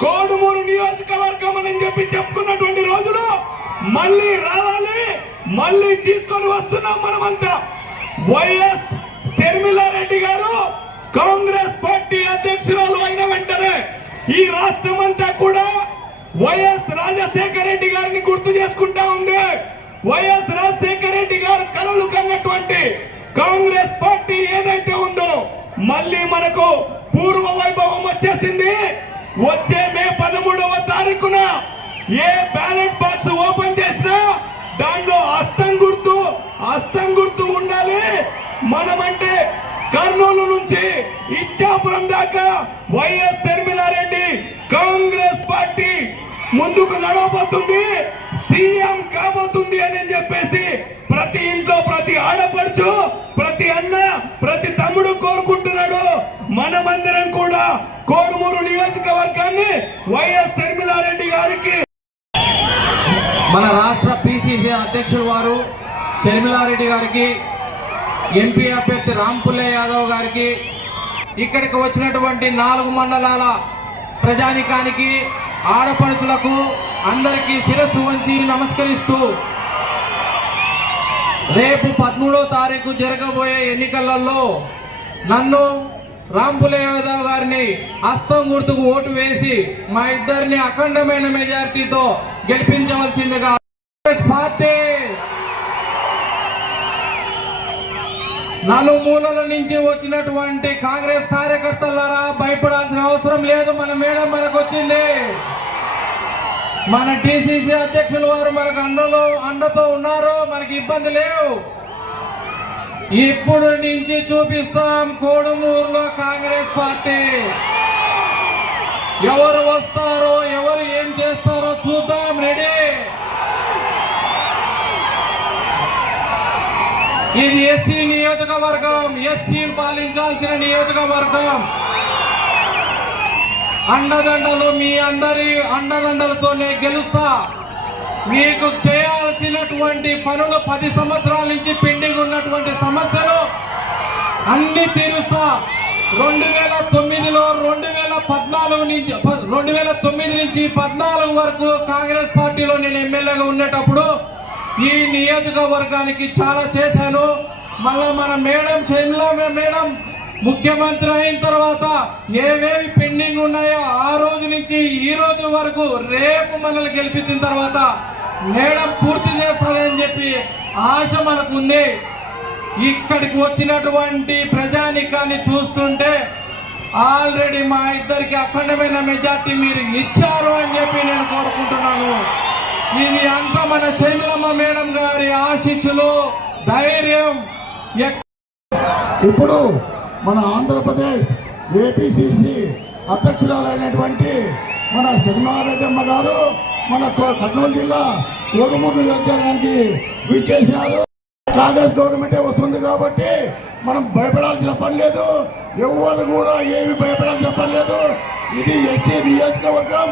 కోడుమూరు నియోజకవర్గం అని చెప్పుకున్నటువంటి రోజులు మళ్ళీ రావాలి, మళ్ళీ తీసుకొని వస్తున్నాం మనమంతా. వైఎస్ షర్మిలారెడ్డి గారు కాంగ్రెస్ పార్టీ అధ్యక్షురాలు అయిన వెంటనే ఈ రాష్ట్రం అంతా కూడా వైఎస్ రాజశేఖర రెడ్డి గారిని గుర్తు చేసుకుంటా ఉంది. వైఎస్ రాజశేఖర రెడ్డి గారు కలలు కన్నటువంటి కాంగ్రెస్ పార్టీ ఏదైతే ఉందో మళ్ళీ మనకు పూర్వ వైభవం వచ్చేసింది. వచ్చే మే 13వ తారీఖున ఏ బ్యాలెట్ బాక్స్ ఓపెన్ చేసినా దాంట్లో హస్తం గుర్తు ఉండాలి. మనమంటే కర్నూలు నుంచి ఇచ్చాపురం దాకా వైఎస్ షర్మిలారెడ్డి కాంగ్రెస్ పార్టీ ముందుకు నడవబోతుంది, సీఎం కాబోతుంది అని చెప్పేసి ప్రతి ఇంట్లో ప్రతి ఆడపడుచు, ప్రతి అన్న, ప్రతి తమ్ముడు కోరుకుంటున్నాడు. మనమందరం కూడా కోడుమూరు నియోజకవర్గాన్ని వైఎస్ షర్మిలారెడ్డి గారికి, మన రాష్ట్ర పిసిసి అధ్యక్షులు వారు షర్మిలారెడ్డి గారికి, ఎంపీ అభ్యర్థి రాంపుల్లే యాదవ్ గారికి, ఇక్కడికి వచ్చినటువంటి 4 మండలాల ప్రజానికానికి, ఆడపడుచులకు అందరికీ శిరస్సు వంచి నమస్కరిస్తూ రేపు 13వ తారీఖు జరగబోయే ఎన్నికలలో నన్ను రాంపుల్లే యాదవ్ గారిని హస్తం గుర్తుకు ఓటు వేసి మా ఇద్దరిని అఖండమైన మెజారిటీతో గెలిపించవలసిందిగా పార్టీ నలుమూలల నుంచి వచ్చినటువంటి కాంగ్రెస్ కార్యకర్తలారా భయపడాల్సిన అవసరం లేదు. మన మేడం మనకు వచ్చింది. మన టిసిసి అధ్యక్షుల వారు మనకు అండతో ఉన్నారు. మనకి ఇబ్బంది లేవు. ఇప్పుడు నుంచి చూపిస్తాం కోడుమూరులో కాంగ్రెస్ పార్టీ. ఎవరు వస్తారో, ఎవరు ఏం చేస్తారో చూద్దాం. రెడీ. ఇది ఎస్సీ నియోజకవర్గం, ఎస్సీలు పాలించాల్సిన నియోజకవర్గం. అండదండలు మీ అందరి అండదండలతోనే గెలుస్తా. మీకు చేయాల్సినటువంటి పనులు 10 సంవత్సరాల నుంచి పెండింగ్ ఉన్నటువంటి సమస్యలు అన్ని తీరుస్తా. 2009లో 2009 నుంచి 14 వరకు కాంగ్రెస్ పార్టీలో నేను ఎమ్మెల్యేగా ఉండేటప్పుడు ఈ నియోజకవర్గానికి చాలా చేశాను. మళ్ళా మన మేడం షర్మిలా మేడం ముఖ్యమంత్రి అయిన తర్వాత ఏవేవి పెండింగ్ ఉన్నాయో ఆ రోజు నుంచి ఈ రోజు వరకు రేపు మనల్ని గెలిపించిన తర్వాత మేడం పూర్తి చేస్తారని చెప్పి ఆశ మనకు ఉంది. ఇక్కడికి వచ్చినటువంటి ప్రజానికాన్ని చూస్తుంటే ఆల్రెడీ మా ఇద్దరికి అఖండమైన మెజార్టీ మీరు ఇచ్చారు అని చెప్పి నేను కోరుకుంటున్నాను. ఇది అంతా మన షర్మిలమ్మ మేడం గారి ఆశీస్సులు, ధైర్యం. ఇప్పుడు మన ఆంధ్రప్రదేశ్ ఏపీసీసీ అధ్యక్షురాలైనటువంటి మన షర్మిలారెడ్డమ్మ గారు మన కర్నూలు జిల్లా కోడుమూరు నియోజకవర్గానికి విచ్చేసినారు. కాంగ్రెస్ గవర్నమెంటే వస్తుంది కాబట్టి మనం భయపడాల్సిన పని లేదు. ఎవరు కూడా ఏమి భయపడాల్సిన పని లేదు. ఇది ఎస్సీ నియోజకవర్గం.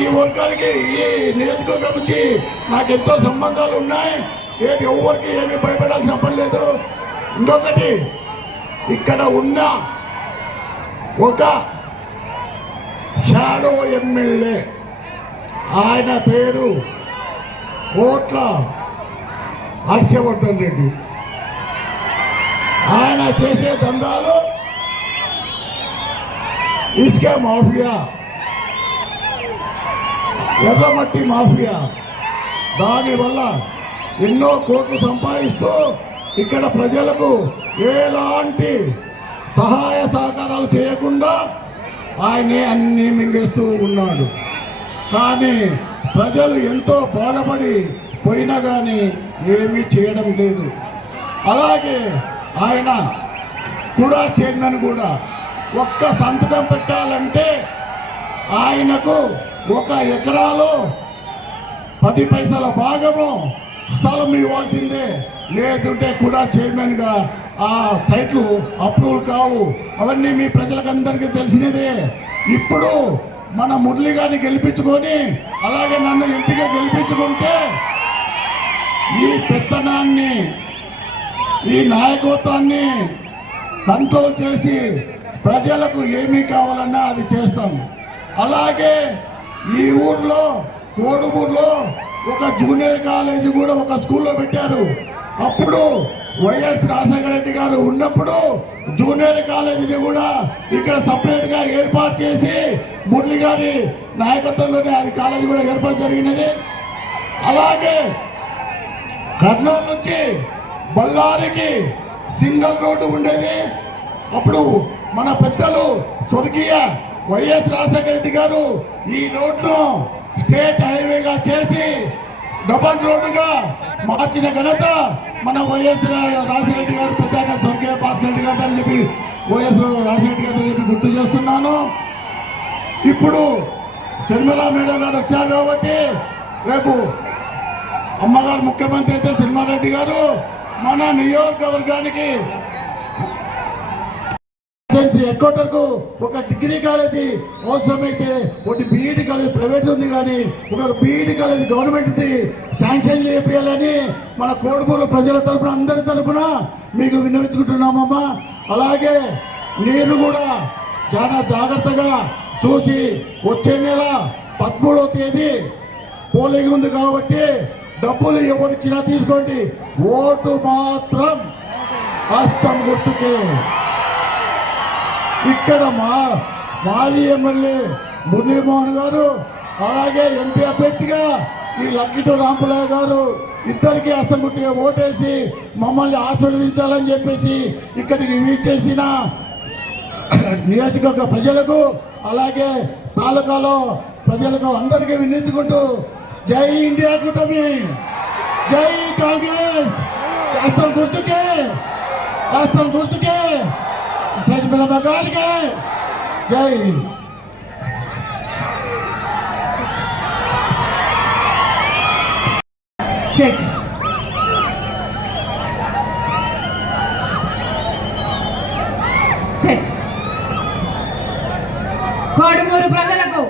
ఈ వర్గానికి, ఈ నియోజకవర్గం నుంచి నాకు ఎంతో సంబంధాలు ఉన్నాయి. ఎవరికి ఏమి భయపడాల్సిన పని లేదు. ఇంకొకటి, ఇక్కడ ఉన్న ఒక షాడో ఎమ్మెల్యే, ఆయన పేరు కోట్ల హర్షవర్ధన్ రెడ్డి. ఆయన చేసే దందాలు ఇసుక మాఫియా, ఎర్రమట్టి మాఫియా. దానివల్ల ఎన్నో కోట్లు సంపాదిస్తూ ఇక్కడ ప్రజలకు ఎలాంటి సహాయ సహకారాలు చేయకుండా ఆయనే అన్నీ మింగేస్తూ ఉన్నాడు. కానీ ప్రజలు ఎంతో బాధపడి పోయినా కానీ ఏమీ చేయడం లేదు. అలాగే ఆయన కూడా చైర్మన్ కూడా ఒక్క సంతకం పెట్టాలంటే ఆయనకు 1 ఎకరాలో 10 పైసల భాగము స్థలం ఇవ్వాల్సిందే, లేదంటే కూడా చైర్మన్గా ఆ సైట్లు అప్రూవల్ కావు. అవన్నీ మీ ప్రజలకందరికీ తెలిసినదే. ఇప్పుడు మన మురళి గారిని గెలిపించుకొని అలాగే నన్ను ఎంపీగా గెలిపించుకుంటే ఈ పెత్తనాన్ని, ఈ నాయకత్వాన్ని కంట్రోల్ చేసి ప్రజలకు ఏమీ కావాలన్నా అది చేస్తాం. అలాగే ఈ ఊర్లో కోడుమూరులో ఒక జూనియర్ కాలేజీ కూడా ఒక స్కూల్లో పెట్టారు. అప్పుడు వైఎస్ రాజశేఖర రెడ్డి గారు ఉన్నప్పుడు జూనియర్ కాలేజీని కూడా ఇక్కడ సపరేట్గా ఏర్పాటు చేసి మురళి గారి నాయకత్వంలోనే అది కాలేజీ కూడా ఏర్పాటు జరిగినది. అలాగే కర్నూలు నుంచి బళ్ళారికి సింగిల్ రోడ్డు ఉండేది. అప్పుడు మన పెద్దలు స్వర్గీయ వైఎస్ రాజశేఖర రెడ్డి గారు ఈ రోడ్ను స్టేట్ హైవేగా చేసి డబల్ రోడ్డుగా మార్చిన ఘనత మన వైఎస్ రాజశేఖర రెడ్డి గారు, పెద్ద స్వర్గీయ భాస్కర్ రెడ్డి గారు అని చెప్పి వైఎస్ రాజశేఖర రెడ్డి గారు చెప్పి గుర్తు చేస్తున్నాను. ఇప్పుడు శర్మిలా మేడం గారు వచ్చారు కాబట్టి రేపు అమ్మగారు ముఖ్యమంత్రి అయితే శర్మారెడ్డి గారు మన నియోజకవర్గానికి హెడ్ క్వార్టర్కు ఒక డిగ్రీ కాలేజీ అవసరమైతే ఒకటి బీఈడి కాలేజ్ ప్రైవేట్ ఉంది, కానీ ఒక బీఈడి కాలేజ్ గవర్నమెంట్ది శాంక్షన్ చేయాలని మన కోడుమూరు ప్రజల తరపున అందరి తరపున మీకు విన్నవించుకుంటున్నామమ్మా. అలాగే మీరు కూడా చాలా జాగ్రత్తగా చూసి వచ్చే నెల 13వ తేదీ పోలింగ్ ఉంది కాబట్టి డబ్బులు ఎవరిచ్చినా తీసుకోండి, ఓటు మాత్రం హస్తం గుర్తుకే. ఇక్కడ మాజీ ఎమ్మెల్యే మురళీమోహన్ గారు అలాగే ఎంపీ అభ్యర్థిగా ఈ లక్కితో రాంపులయ్య గారు ఇద్దరికి హస్తం గుర్తుగా ఓటేసి మమ్మల్ని ఆశీర్వదించాలని చెప్పేసి ఇక్కడికి వీచేసిన నియోజకవర్గ ప్రజలకు అలాగే తాలూకాలో ప్రజలకు అందరికీ వినించుకుంటూ జై ఇండియా కూటమి, జై కాంగ్రెస్, హస్తం గుర్తుకే, హస్తం గుర్తుకే, శర్మిల గారికి జై హింద్. చెక్ చెక్ కోడుమూరు ప్రజలకు,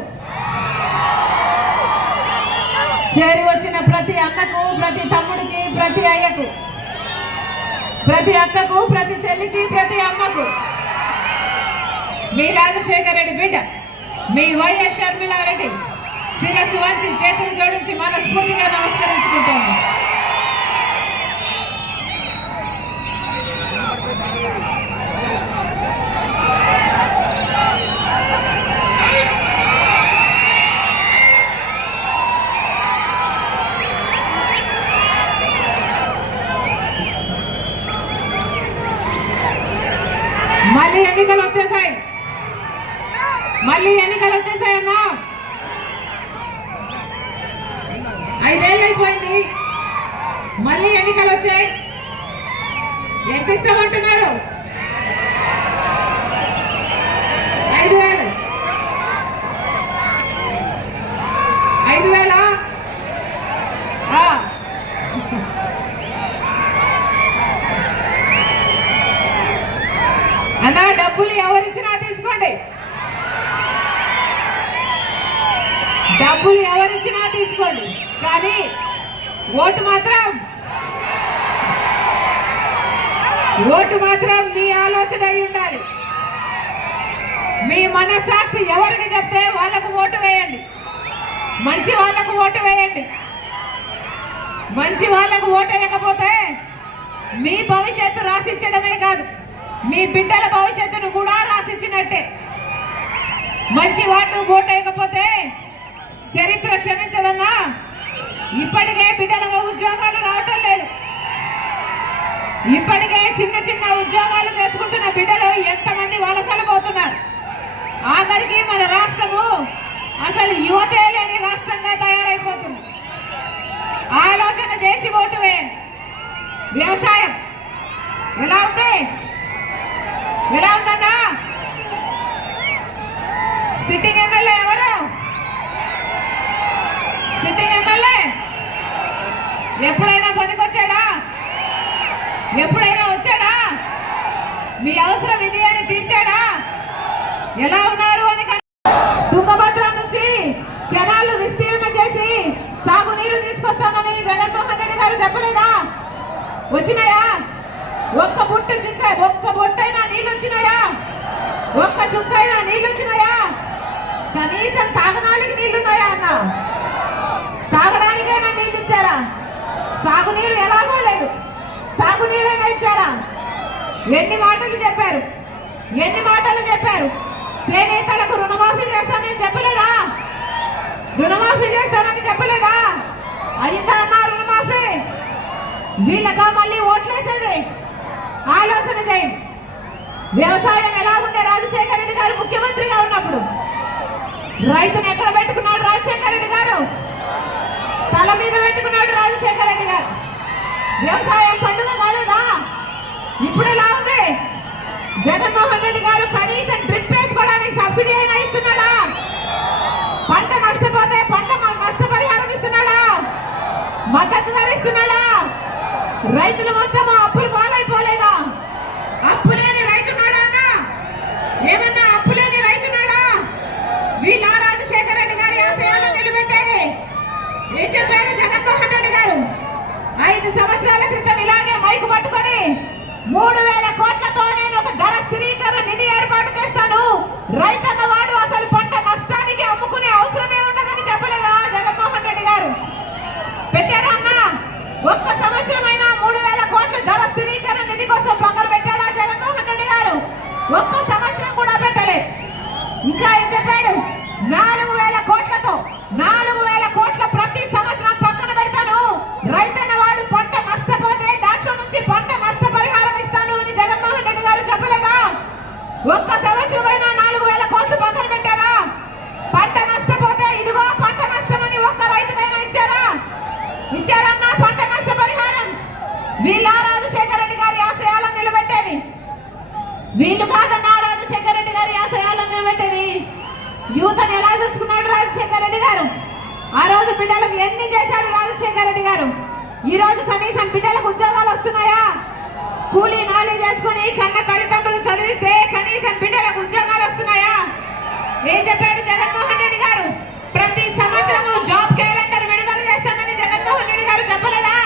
చేరి వచ్చిన ప్రతి అన్నకు, ప్రతి తమ్ముడికి, ప్రతి అయ్యకు, ప్రతి అక్కకు, ప్రతి చెల్లికి, ప్రతి అమ్మకు మీ రాజశేఖర రెడ్డి బిడ్డ మీ వైఎస్ షర్మిలారెడ్డి శిరస్సు వంచి చేతులు జోడించి మనస్ఫూర్తిగా నమస్కరించుకుంటాము. మళ్ళీ ఎన్నికలు వచ్చేసాయి, మళ్ళీ ఎన్నికలు వచ్చేసాయన్నా. 5 ఏళ్ళు అయిపోయింది, మళ్ళీ ఎన్నికలు వచ్చాయి. ఎంత ఇస్తామంటున్నారు? 5,000. 5,000 అన్నా, డబ్బులు ఎవరిచ్చినా తీసుకోండి, డబ్బులు ఎవరిచ్చినా తీసుకోండి, కానీ ఓటు మాత్రం మీ ఆలోచన అయి ఉండాలి. మీ మనస్సాక్షి ఎవరికి చెప్తే వాళ్ళకు ఓటు వేయండి, మంచి వాళ్ళకు ఓటు వేయండి. మంచి వాళ్ళకు ఓటు వేయకపోతే మీ భవిష్యత్తు రాసిచ్చడమే కాదు, మీ బిడ్డల భవిష్యత్తును కూడా రాసిచ్చినట్టే. మంచి వాటిని ఓటు వేయకపోతే చరిత్ర క్షమించదన్నా. ఇప్పటికే బిడ్డలకు ఉద్యోగాలు రావటం లేదు, ఇప్పటికే చిన్న చిన్న ఉద్యోగాలు చేసుకుంటున్న బిడ్డలు ఎంతమంది వలసలు పోతున్నారు. ఆఖరికి మన రాష్ట్రము అసలు యువతే లేని రాష్ట్రంగా తయారైపోతుంది. ఆలోచన చేసి ఓటు వేయండి. వ్యవసాయం ఎలా ఉంది? ఎలా ఉందన్నా? సిట్టింగ్ ఎమ్మెల్యే ఎవరు? సిట్టింగ్ ఎమ్మెల్యే ఎప్పుడైనా పనికొచ్చాడా? ఎప్పుడైనా వచ్చాడా? మీ అవసరం ఇది అని తీర్చాడా? ఎలా ఉన్నారు అని తుంగభద్ర నుంచి కెనాలు విస్తీర్ణ చేసి సాగునీరు తీసుకొస్తానని జగన్మోహన్ రెడ్డి గారు చెప్పలేదా? వచ్చినాయా? ఒక్క బొట్టైనా నీళ్ళు వచ్చినాయా? ఒక్క చుక్కైనా నీళ్ళు వచ్చినాయా? కనీసం తాగడానికి నీళ్లున్నాయా అన్న? తాగడానికైనా నీళ్ళు ఇచ్చారా? సాగునీరు ఎలాగో లేదు, తాగునీరైనా ఇచ్చారా? ఎన్ని మాటలు చెప్పారు, ఎన్ని మాటలు చెప్పారు. చేనేతలకు రుణమాఫీ చేస్తానని చెప్పలేదా? రుణమాఫీ చేస్తానని చెప్పలేదా? అయిందా అన్న రుణమాఫీ? వీళ్ళగా మళ్ళీ ఓట్లేసేది ఆలోచన చేయండి. వ్యవసాయం ఎలా ఉండే రాజశేఖర రెడ్డి గారు ముఖ్యమంత్రిగా ఉన్నప్పుడు? రైతును ఎక్కడ పెట్టుకున్నాడు రాజశేఖర రెడ్డి గారు? తల మీద పెట్టుకున్నాడు రాజశేఖర రెడ్డి గారు. వ్యవసాయం పండుగ కాలేదా? ఇప్పుడు ఎలా ఉంది? జగన్మోహన్ రెడ్డి గారు కనీసం డ్రిప్ వేసుకోవడానికి సబ్సిడీ అయినా ఇస్తున్నాడా? పంట నష్టపోతే పంట నష్టపరిహారం ఇస్తున్నాడా? మద్దతు ధర ఇస్తున్నాడా? రైతులు మొత్తం అప్పులు పాలైపోలేదా? అప్పు లేని రైతున్నాడా అన్న? ఏమన్నా అప్పు లేని రైతున్నాడా? వీళ్ళ రాజశేఖర రెడ్డి గారి ఆశయాలను నిలబెట్టేది. ఏం చెప్పారు జగన్మోహన్ రెడ్డి గారు? 5 సంవత్సరాల క్రితం ఇలాగే మైకు పట్టుకొని 3000 కోట్లతో నేను ఒక ధర స్థిరీకరణ నిధి ఏర్పాటు చేస్తాను, రైతన్న వాడు అసలు పంట నష్టానికి అమ్ముకునే అవసరమే ఉండదని చెప్పలేదా జగన్మోహన్ రెడ్డి గారు? పెట్టారా అన్న? ఒక్క సంవత్సరమైనా 3000 కోట్ల ధర స్థిరీకరణ నిధి కోసం పక్కన పెట్టాడా జగన్మోహన్ రెడ్డి గారు? ఒక్క సంవత్సరం కూడా పెట్టలేదు. ఇంకా ఏం చెప్పాడు? 4000 కోట్లతో 4000 కోట్ల ప్రతి సంవత్సరం పక్కన పెడతాను, రైతన్న వాడు పంట నష్టపోతే దాంట్లో నుంచి పంట నష్టపరిహారం ఇస్తాను అని జగన్మోహన్ రెడ్డి గారు చెప్పలేదా? ఒక్క సంవత్సరమైనా 4000 కోట్లు పక్కన పెట్టారా? పంట నష్టపోతే ఇదిగో పంట నష్టం అని ఒక్క రైతుకైనా ఇచ్చారా? ఇచ్చారన్నా పంట నష్ట పరిహారం? వీళ్ళ రాజశేఖర రెడ్డి గారి ఆశయాలను నిలబెట్టేది. వీళ్ళు కాదన్నా రాజశేఖర రెడ్డి గారి ఆశయాలను నిలబెట్టేది. యూతను ఎలా చూసుకున్నాడు రాజశేఖర రెడ్డి గారు? ఆ రోజు బిడ్డలకు ఎన్ని చేశాడు రాజశేఖర రెడ్డి గారు? ఈ రోజు కనీసం బిడ్డలకు ఉద్యోగాలు వస్తున్నాయా? కూలీ నాలి చేసుకుని కన్న తల్లిదండ్రులు చదివిస్తే కనీసం బిడ్డలకు ఉద్యోగాలు వస్తున్నాయా? ఏం చెప్పాడు జగన్మోహన్ రెడ్డి గారు? ప్రతి సంవత్సరము జాబ్ క్యాలెండర్ విడుదల చేస్తానని జగన్మోహన్ రెడ్డి గారు చెప్పలేదా?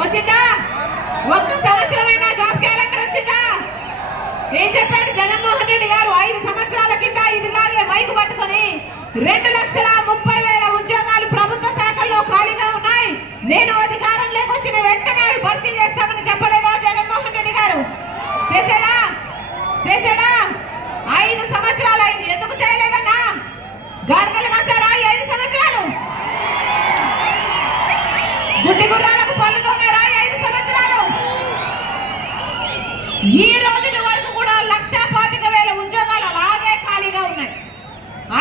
వచ్చిందా? ఒక్క సంవత్సరమైనా జాబ్ క్యాలెండర్ వచ్చిందా? ఏం చెప్పాడు జగన్మోహన్ రెడ్డి గారు? 5 సంవత్సరాల కింద ఇదిలాగే మైకు పట్టుకొని 2,30,000 ఉద్యోగాలు ప్రభుత్వ శాఖల్లో ఖాళీగా ఉన్నాయి, నేను అధికారంలోకి వచ్చిన వెంటనే భర్తీ చేస్తామని చెప్పలేదా జగన్మోహన్ రెడ్డి గారు? చేశాడా? చేశాడా? 5 సంవత్సరాలు అయింది, ఎందుకు చేయలేదన్నా? గాడిదలు కాస్తారా 5 సంవత్సరాలు? గుడ్డి గుర్రాలకు పళ్ళు తోమారా 5 సంవత్సరాలు? ఈ రోజుల వరకు కూడా 1,25,000 ఉద్యోగాలు అలాగే ఖాళీగా ఉన్నాయి.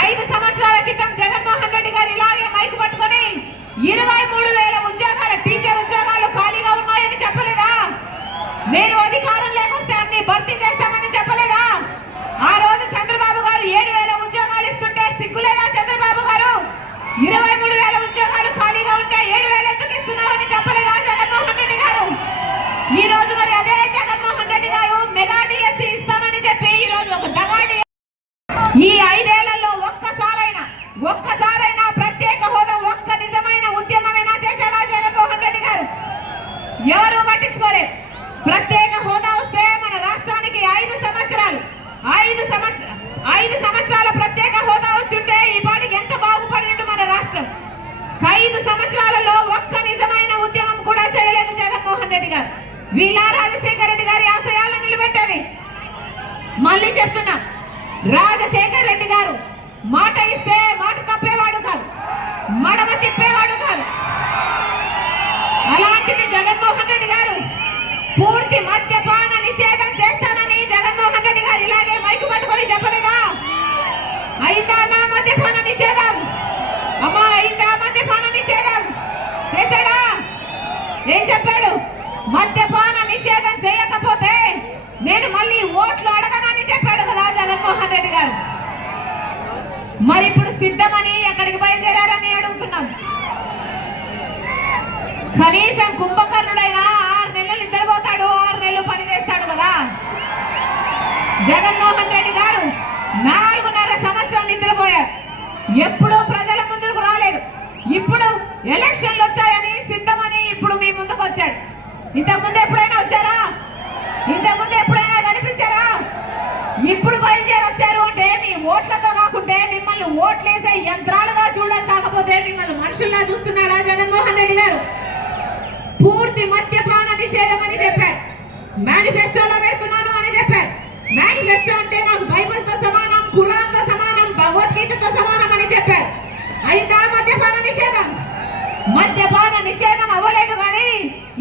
5 సంవత్సరాల క్రితం జగన్మోహన్ రెడ్డి గారు ఇలాగే మైకు పట్టుకొని 23,000 ఉద్యోగాలు టీచర్ ఉద్యోగాలు ఖాళీగా ఉన్నాయని చెప్పలేదా? నేను అధికారం లేకొస్తే అన్ని భర్తీ చేస్తానని చెప్పలేదా? ఆ రోజు చంద్రబాబు గారు 7,000 ఉద్యోగాలు ఇస్తుంటే సిగ్గులేదా చంద్రబాబు గారు? 23,000 ఉద్యోగాలు ఖాళీగా ఉంటే 7,000 ఎందుకు ఇస్తున్నామని చెప్పలేదా జగన్మోహన్ రెడ్డి గారు? ఈ రోజు మరి అదే జగన్మోహన్ రెడ్డి గారు మెగా డిఎస్సి ఇస్తామని చెప్పి ఈ రోజు ఒక దగాడి. ఈ 5 ఏళ్లలో ఒక్కసారైనా ప్రత్యేక హోదా ఒక్క నిజమైన ఉద్యమమైనా చేశాడా జగన్మోహన్ రెడ్డి గారు? ఎవరు పట్టించుకోలేదు. ప్రత్యేక హోదా వస్తే మన రాష్ట్రానికి 5 సంవత్సరాల ప్రత్యేక హోదా వచ్చుంటే ఈ పాటికి ఎంత బాగుపడి మన రాష్ట్రం. 5 సంవత్సరాలలో ఒక్క నిజమైన ఉద్యమం కూడా చేయలేదు జగన్మోహన్ రెడ్డి గారు. వీళ్ళ రాజశేఖర రెడ్డి గారి ఆశయాలను నిలబెట్టేది. మళ్ళీ చెప్తున్నా, రాజశేఖర రెడ్డి గారు మాట ఇస్తే మాట తప్పేవాడు కాదు, మడమ తిప్పేవాడు కాదు. అలాంటిది జగన్మోహన్ రెడ్డి గారు పూర్తి మద్యపాన నిషేధం చేస్తానని జగన్మోహన్ రెడ్డి గారు ఇలాగే మైకు పట్టుకొని చెప్పలేదా? అయిందా నా మద్యపాన నిషేధం? అమ్మా అయిందా మద్యపాన నిషేధం? చేశాడా? ఏం చెప్పాడు? మద్యపాన నిషేధం చేయకపోతే నేను మళ్ళీ ఓట్లు అడగనని చెప్పాడు కదా జగన్మోహన్ రెడ్డి గారు. మరి ఇప్పుడు సిద్ధమని ఎక్కడికి బయలుదేరారని అడుగుతున్నాం. కనీసం కుంభకర్ణుడైనా 6 నెలలు నిద్రపోతాడు, 6 నెలలు పని చేస్తాడు కదా. జగన్మోహన్ రెడ్డి గారు 4.5 సంవత్సరం నిద్రపోయారు. ఎప్పుడూ ప్రజల ముందుకు రాలేదు. ఇప్పుడు ఎలక్షన్లు వచ్చాయని సిద్ధమని ఇప్పుడు మీ ముందుకు వచ్చాడు. ఇంతకుముందు ఎప్పుడైనా వచ్చారా? ఇంతకుముందు ఎప్పుడైనా కనిపించారా? ఇప్పుడు బయలుదేరి వచ్చారు అంటే మీ ఓట్లతో కాకుంటే మిమ్మల్ని ఓట్లేసే యంత్రాలుగా చూడాలి, కాకపోతే మిమ్మల్ని మనుషుల్లా చూస్తున్నాడా జగన్మోహన్ రెడ్డి గారు? పూర్తి మద్యపాన నిషేధం అని చెప్పారు, మేనిఫెస్టోలో పెడుతున్నాను అని చెప్పారు. మేనిఫెస్టో అంటే నాకు బైబిల్తో సమానం, ఖురాన్తో సమానం, భగవద్గీతతో సమానం అని చెప్పారు. అయినా మద్యపాన నిషేధం, మద్యపాన నిషేధం అవ్వలేదు. కానీ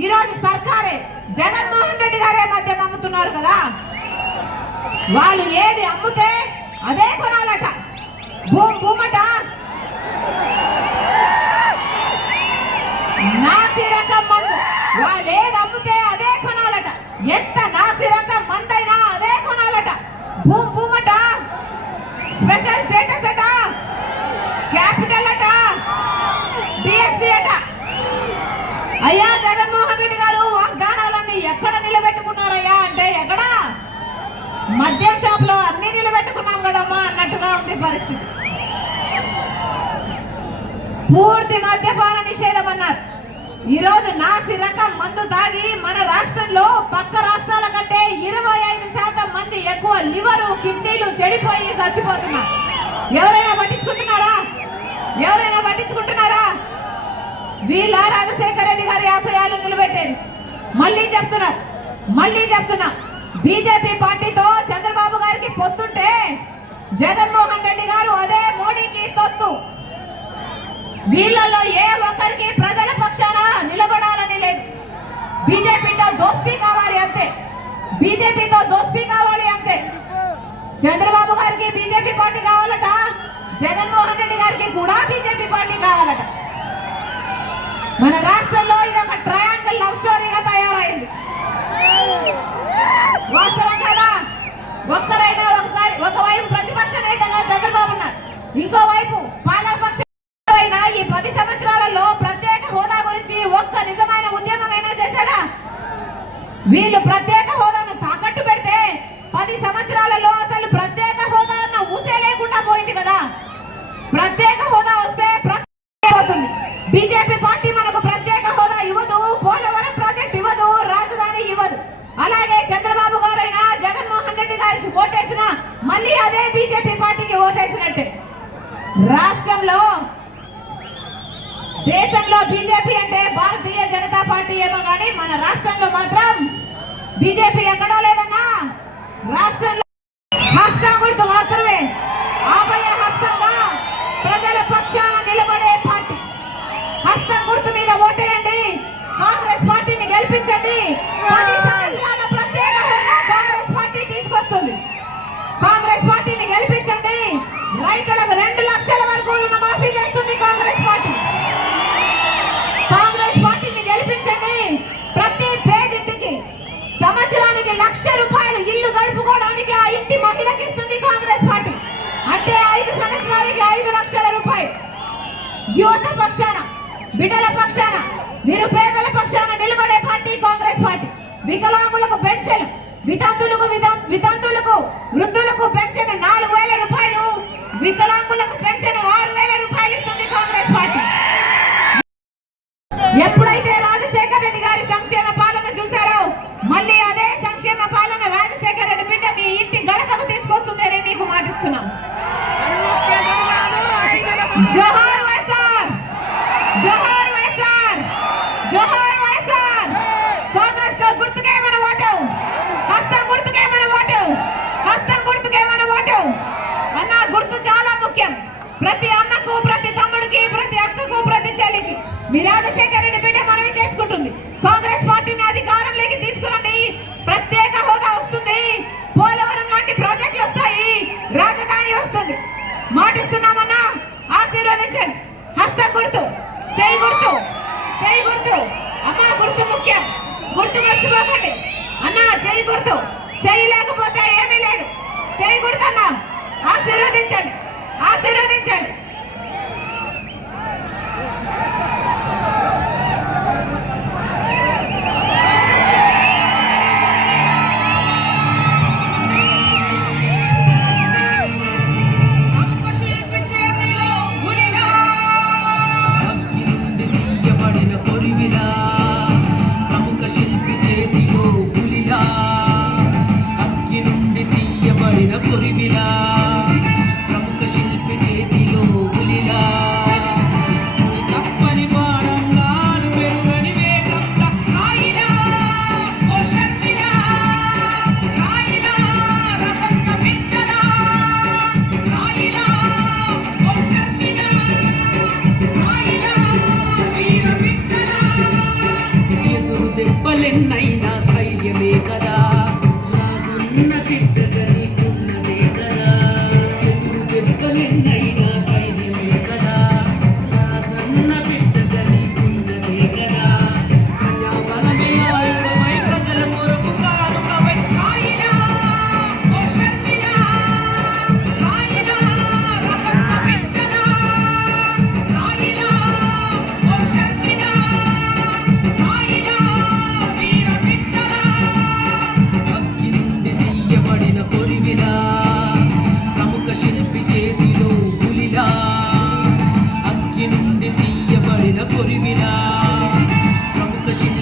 ఈరోజు సర్కారే, జగన్మోహన్ రెడ్డి గారే మద్యం అమ్ముతున్నారు కదా. వాళ్ళు ఏది అమ్ముతే అదే కొనాలట. భూమట నాసి రకం మందు, వాళ్ళు ఏది అమ్ముతే అదే కొనాలట. ఎంత నాసి రకం మందైనా అదే కొనాలట. భూమట స్పెషల్ స్టేటస్ అట, క్యాపిటల్ అట, డిఎస్సి అట. అయ్యా జగన్మోహన్ రెడ్డి గారు వాగ్దానాలన్నీ ఎక్కడ నిలబెట్టుకున్నారయ్యా అంటే ఎక్కడ? మద్యం షాప్ లో అన్ని నిలబెట్టుకున్నాం కదమ్మా అన్నట్టుగా ఉంది పరిస్థితి. పూర్తి మద్యపాన నిషేధం అన్నారు. ఈరోజు నాసి రకం మందు తాగి మన రాష్ట్రంలో పక్క రాష్ట్రాల కంటే 25% మంది ఎక్కువ లివరు, కిడ్నీలు చెడిపోయి చచ్చిపోతున్నారు. ఎవరైనా పట్టించుకుంటున్నారా? ఎవరైనా పట్టించుకుంటున్నారా? వీళ్ళ రాజశేఖర రెడ్డి గారి ఆశయాలను నిలబెట్టేది. మళ్ళీ చెప్తున్నా బీజేపీ పార్టీతో చంద్రబాబు గారికి పొత్తుంటే జగన్మోహన్ రెడ్డి గారు అదే మోడీకి తొత్తు. వీళ్ళలో ఏ ఒక్కరికి ప్రజల పక్షాన నిలబడాలని లేదు. బీజేపీతో దోస్తీ కావాలి అంతే, బీజేపీతో దోస్తీ కావాలి అంతే. చంద్రబాబు గారికి బీజేపీ పార్టీ కావాలట, జగన్మోహన్ రెడ్డి గారికి కూడా బీజేపీ పార్టీ కావాలట. మన రాష్ట్రంలో ఇది ఒక ట్రయాంగిల్ లవ్ స్టోరీగా తయారైంది. వాస్తవం కదా? ఒక్కరైనా ఒకవైపు ప్రతిపక్ష నేతగా చంద్రబాబు ఉన్నారు, ఇంకోవైపు పాలకపక్ష అయినా ఈ 10 సంవత్సరాలలో ప్రత్యేక హోదా గురించి ఒక్క నిజమైన ఉద్యమమైనా చేశాడా? వీళ్ళు ప్రత్యేక హోదాను తాకట్టు పెడితే 10 సంవత్సరాలలో అసలు ప్రత్యేక హోదా అన్న ఊసే లేకుండా పోయింది కదా. ప్రత్యేక హోదా వస్తే పోతుంది. బీజేపీ పార్టీ మనకు ప్రత్యేక హోదా ఇవ్వదు, పోలవరం ప్రాజెక్ట్ ఇవ్వదు, రాజధాని ఇవ్వదు. అలాగే చంద్రబాబు గారైనా జగన్మోహన్ రెడ్డి గారికి ఓటేసినా మళ్ళీ అదే బీజేపీ పార్టీకి ఓటేసినట్టే. రాష్ట్రంలో, దేశంలో బీజేపీ అంటే భారతీయ జనతా పార్టీ ఏమో కానీ మన రాష్ట్రంలో మాత్రం బీజేపీ ఎక్కడో లేదన్నా. రాష్ట్రంలో హస్తం గుర్తు మాత్రమే ఆపయ హస్తంగా ప్రజల పక్షాన నిలబడే పార్టీ. హస్తం గుర్తు మీద ఓటేయండి, కాంగ్రెస్ పార్టీని గెలిపించండి. 10 సంవత్సరాల ప్రత్యేక హోదా కాంగ్రెస్ పార్టీ తీసుకొస్తుంది. కాంగ్రెస్ పార్టీని గెలిపించండి. రైతులకు 2 లక్షల వరకు రుణమాఫీ చేస్తుంది కాంగ్రెస్ పార్టీ. కాంగ్రెస్ పార్టీని గెలిపించండి. ప్రతి పేదింటికి సంవత్సరానికి 1,00,000 రూపాయలు ఇల్లు గడుపుకోవడానికి ఆ ఇంటి మహిళకి ఇస్తుంది కాంగ్రెస్ పార్టీ. అంటే 5 సంవత్సరాలకి 5 లక్షల రూపాయలు. యువత పక్షాన, బిడ్డల పక్షాన, నిరుపేదల పక్షాన నిలబడే పార్టీ కాంగ్రెస్ పార్టీ. వికలాంగులకు పెన్షన్, వితంతులకు వృద్ధులకు పెన్షన్ 4,000 రూపాయలు, వికలాంగులకు పెన్షన్ 6,000 రూపాయలు ఇస్తుంది కాంగ్రెస్ పార్టీ. ఎప్పుడైతే రాజశేఖర రెడ్డి గారి సంక్షేమ పాలన చూశారో మళ్ళీ అదే సంక్షేమ పాలన రాజశేఖర రెడ్డి బిడ్డ మీ ఇంటి గడపకు తీసుకొస్తుందని మీకు మాటిస్తున్నాం. జోహార్ వైఎస్ఆర్, జోహార్ వైఎస్ఆర్, జోహార్ వైఎస్ఆర్. కాంగ్రెస్ గుర్తుకే మన ఓటు, హస్తం గుర్తుకే మన ఓటు, హస్తం గుర్తుకే మన ఓటు. అన్న గుర్తు చాలా ముఖ్యం. ప్రతి అన్నకు, ప్రతి తమ్ముడికి, ప్రతి అక్కకు, ప్రతి చెల్లికి మీ రాజశేఖర రెడ్డి బిడ్డ మనవి చేసుకుంటుంది. కాంగ్రెస్ పార్టీని అధికారంలోకి తీసుకురండి, ప్రత్యేక హోదా వస్తుంది, పోలవరం లాంటి ప్రాజెక్టులు వస్తాయి, రాజధాని వస్తుంది. మాటిస్తున్నామన్నా, ఆశీర్వదించండి. హస్తం గుర్తు, చేయి గుర్తు, చేయి గుర్తు. అమ్మ గుర్తు ముఖ్యం, గుర్తు మర్చిపోకండి అన్న. చేయి గుర్తు, చేయి లేకపోతే ఏమీ లేదు. చేయి గుర్తు అన్న, ఆశీర్వదించండి, ఆశీర్వదించండి. ఎన్నైనా ధైర్యమే కదా రాజన్న బిడ్డగా నీకున్నదే కదా ఎదురు దెబ్బలెన్నైనా ధైర్యమే కదా రాజన్న బిడ్డగా నీకున్నదే కదా ప్రజాబలమే ఆయుధమై ప్రజల కొరకు కానుకవై రాయిలా ఓ షర్మిలా రాయిలా రాజన్న బిడ్డలా రాయిలా ఓ షర్మిలా రాయిలా వీర బిడ్డలా అగ్గి నుండి తీయబడిన కొరివిలా ప్రముఖ శిల్పి చేతిలో పులిలా అగ్గి నుండి తీయబడిన కొరివిలా ప్రముఖ శిల్పి